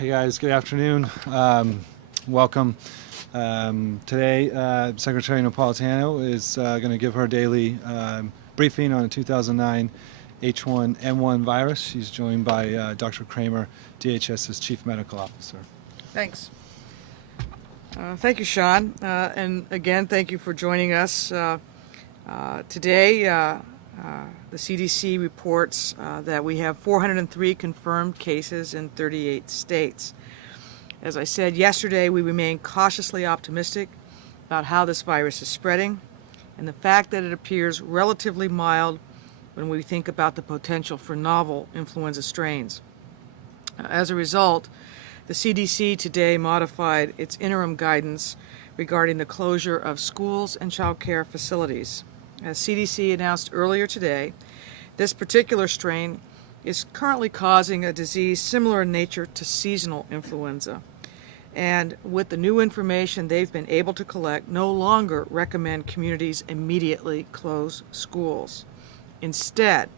Hey guys, good afternoon. Welcome. Today, Secretary Napolitano is going to give her daily briefing on the 2009 H1N1 virus. She's joined by Dr. Kramer, DHS's Chief Medical Officer. Thanks. Thank you, Sean. And again, thank you for joining us. Today, the CDC reports that we have 403 confirmed cases in 38 states. As I said yesterday, we remain cautiously optimistic about how this virus is spreading and the fact that it appears relatively mild when we think about the potential for novel influenza strains. As a result, the CDC today modified its interim guidance regarding the closure of schools and child care facilities. As CDC announced earlier today, this particular strain is currently causing a disease similar in nature to seasonal influenza. And with the new information they've been able to collect, no longer recommend communities immediately close schools. Instead,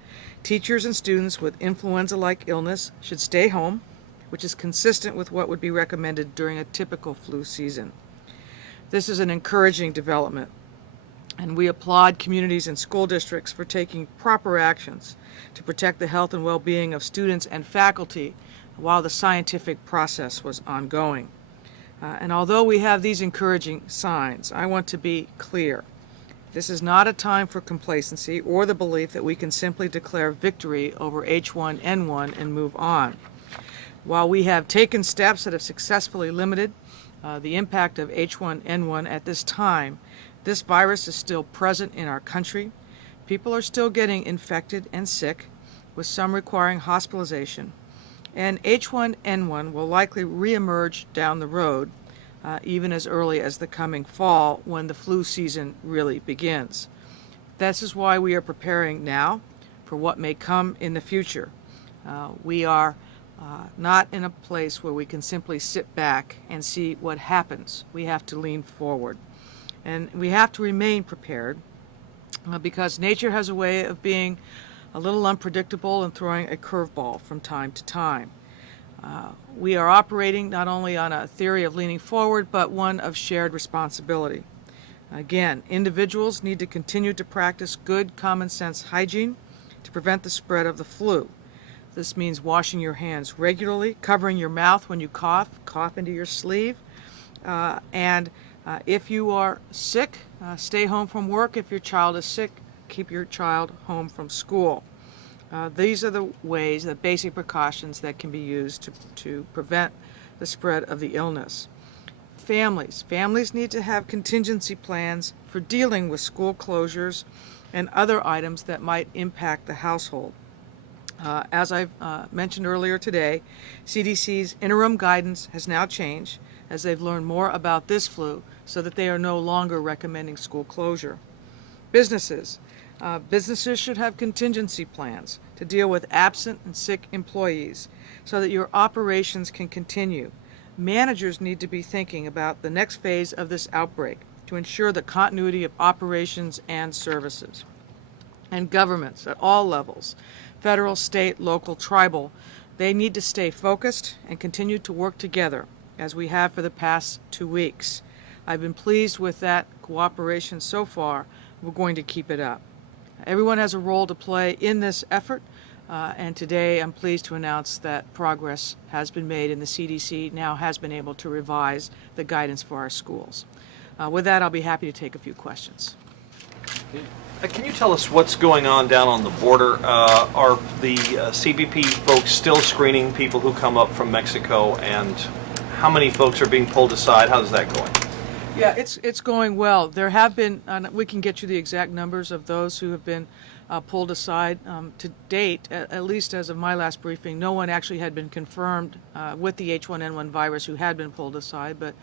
teachers and students with influenza-like illness should stay home, which is consistent with what would be recommended during a typical flu season. This is an encouraging development, and we applaud communities and school districts for taking proper actions to protect the health and well-being of students and faculty while the scientific process was ongoing. And although we have these encouraging signs, I want to be clear. This is not a time for complacency or the belief that we can simply declare victory over H1N1 and move on. While we have taken steps that have successfully limited the impact of H1N1 at this time, this virus is still present in our country. People are still getting infected and sick, with some requiring hospitalization. And H1N1 will likely reemerge down the road, even as early as the coming fall when the flu season really begins. This is why we are preparing now for what may come in the future. We are not in a place where we can simply sit back and see what happens. We have to lean forward. And we have to remain prepared because nature has a way of being a little unpredictable and throwing a curveball from time to time. We are operating not only on a theory of leaning forward, but one of shared responsibility. Again, individuals need to continue to practice good common sense hygiene to prevent the spread of the flu. This means washing your hands regularly, covering your mouth when you cough into your sleeve, and if you are sick, stay home from work. If your child is sick, keep your child home from school. These are the ways, the basic precautions that can be used to prevent the spread of the illness. Families need to have contingency plans for dealing with school closures and other items that might impact the household. As I've mentioned earlier today, CDC's interim guidance has now changed as they've learned more about this flu so that they are no longer recommending school closure. Businesses should have contingency plans to deal with absent and sick employees so that your operations can continue. Managers need to be thinking about the next phase of this outbreak to ensure the continuity of operations and services. And governments at all levels, federal, state, local, tribal, they need to stay focused and continue to work together as we have for the past 2 weeks. I've been pleased with that cooperation so far. We're going to keep it up. Everyone has a role to play in this effort, and today I'm pleased to announce that progress has been made and the CDC now has been able to revise the guidance for our schools. With that, I'll be happy to take a few questions. Can you tell us what's going on down on the border? Are the CBP folks still screening people who come up from Mexico, and how many folks are being pulled aside? How's that going? Yeah, it's going well. There have been, we can get you the exact numbers of those who have been pulled aside. To date, at least as of my last briefing, no one actually had been confirmed with the H1N1 virus who had been pulled aside, but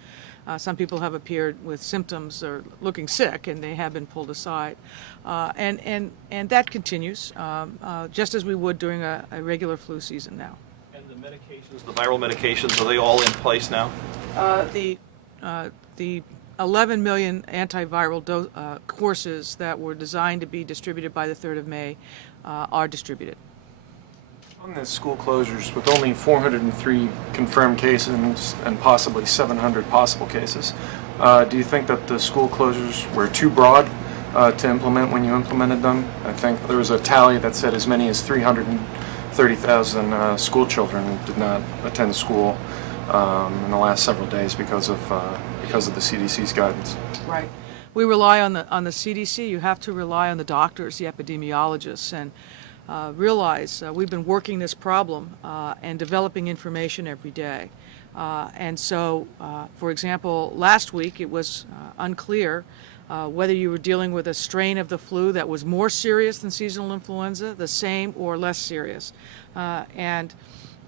some people have appeared with symptoms or looking sick, and they have been pulled aside. And that continues, just as we would during a regular flu season now. And the medications, the viral medications, are they all in place now? The 11 million antiviral courses that were designed to be distributed by the 3rd of May are distributed. On the school closures, with only 403 confirmed cases and possibly 700 possible cases, do you think that the school closures were too broad to implement when you implemented them? I think there was a tally that said as many as 330,000 school children did not attend school in the last several days because of the CDC's guidance. Right. We rely on the CDC. You have to rely on the doctors, the epidemiologists, and realize we've been working this problem and developing information every day. And so, for example, last week it was unclear whether you were dealing with a strain of the flu that was more serious than seasonal influenza, the same, or less serious.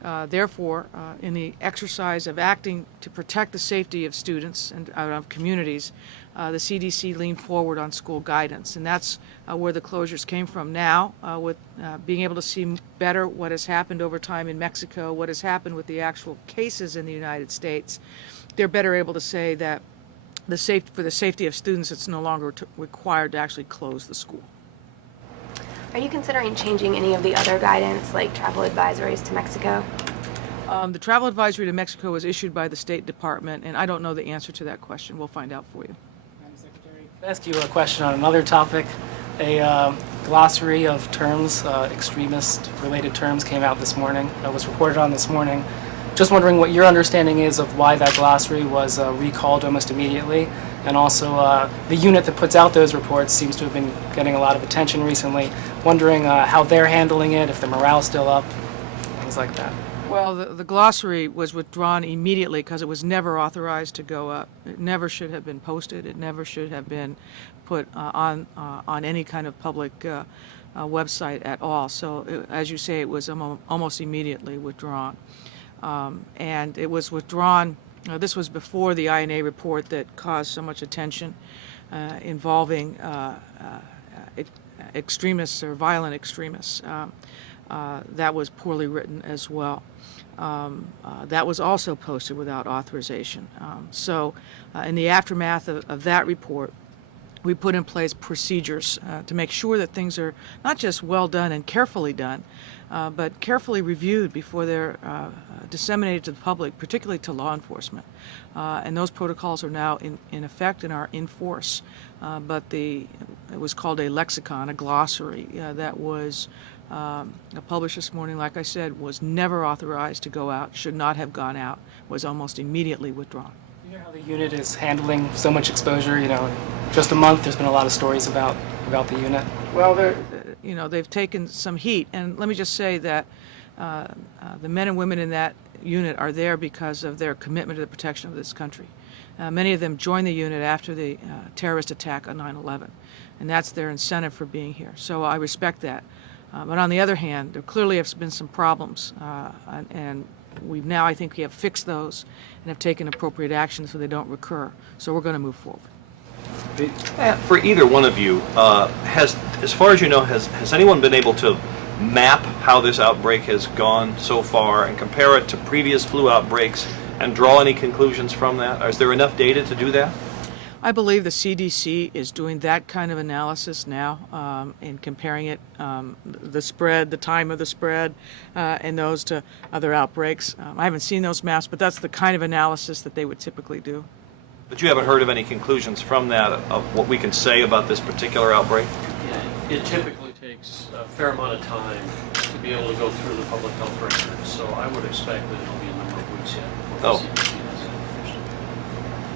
Therefore, in the exercise of acting to protect the safety of students and of communities, the CDC leaned forward on school guidance, and that's where the closures came from. Now, with being able to see better what has happened over time in Mexico, what has happened with the actual cases in the United States, they're better able to say that for the safety of students, it's no longer required to actually close the school. Are you considering changing any of the other guidance, like travel advisories to Mexico? The travel advisory to Mexico was issued by the State Department, and I don't know the answer to that question. We'll find out for you. Madam Secretary, can I ask you a question on another topic? A glossary of terms, extremist-related terms, came out this morning. That was reported on this morning. Just wondering what your understanding is of why that glossary was recalled almost immediately. And also, the unit that puts out those reports seems to have been getting a lot of attention recently. Wondering how they're handling it, if the morale's still up, things like that. Well, the glossary was withdrawn immediately because it was never authorized to go up. It never should have been posted. It never should have been put on any kind of public website at all. So, as you say, it was almost immediately withdrawn. And it was withdrawn. This was before the INA report that caused so much attention involving extremists or violent extremists. That was poorly written as well. That was also posted without authorization. So in the aftermath of that report, we put in place procedures to make sure that things are not just well done and carefully done, but carefully reviewed before they're disseminated to the public, particularly to law enforcement. And those protocols are now in effect and are in force. But it was called a lexicon, a glossary, that was published this morning, like I said, was never authorized to go out, should not have gone out, was almost immediately withdrawn. You know how the unit is handling so much exposure? You know, in just a month, there's been a lot of stories about the unit. Well, they've taken some heat, and let me just say that the men and women in that unit are there because of their commitment to the protection of this country. Many of them joined the unit after the terrorist attack on 9/11, and that's their incentive for being here. So I respect that. But on the other hand, there clearly have been some problems, and we've now, I think, we have fixed those and have taken appropriate action so they don't recur. So we're going to move forward. For either one of you, as far as you know, has anyone been able to map how this outbreak has gone so far and compare it to previous flu outbreaks and draw any conclusions from that? Is there enough data to do that? I believe the CDC is doing that kind of analysis now and comparing it, the spread, the time of the spread, and those to other outbreaks. I haven't seen those maps, but that's the kind of analysis that they would typically do. But you haven't heard of any conclusions from that of what we can say about this particular outbreak? Yeah, it typically takes a fair amount of time to be able to go through the public health records, so I would expect that it'll be a number of weeks yet before the CDC has it finished.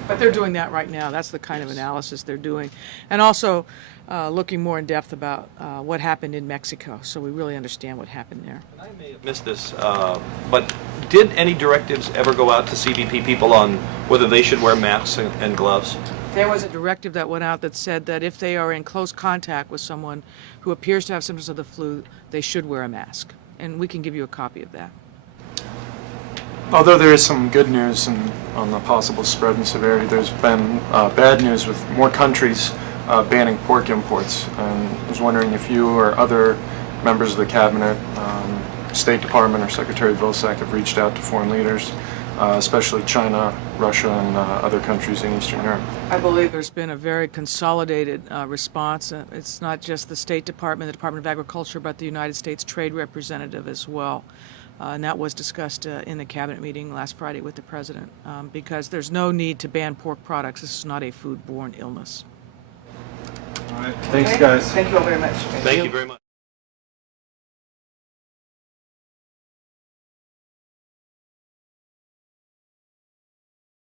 But they're doing that right now. That's the kind of analysis they're doing. And also looking more in depth about what happened in Mexico, so we really understand what happened there. I may have missed this, but did any directives ever go out to CBP people on whether they should wear masks and gloves? There was a directive that went out that said that if they are in close contact with someone who appears to have symptoms of the flu, they should wear a mask. And we can give you a copy of that. Although there is some good news on the possible spread and severity, there's been bad news with more countries banning pork imports. And I was wondering if you or other members of the cabinet, State Department or Secretary Vilsack have reached out to foreign leaders especially China, Russia, and other countries in Eastern Europe. I believe there's been a very consolidated response. It's not just the State Department, the Department of Agriculture, but the United States Trade Representative as well. And that was discussed in the cabinet meeting last Friday with the President, because there's no need to ban pork products. This is not a foodborne illness. All right. Thanks, guys. Thank you all very much. Thank you very much.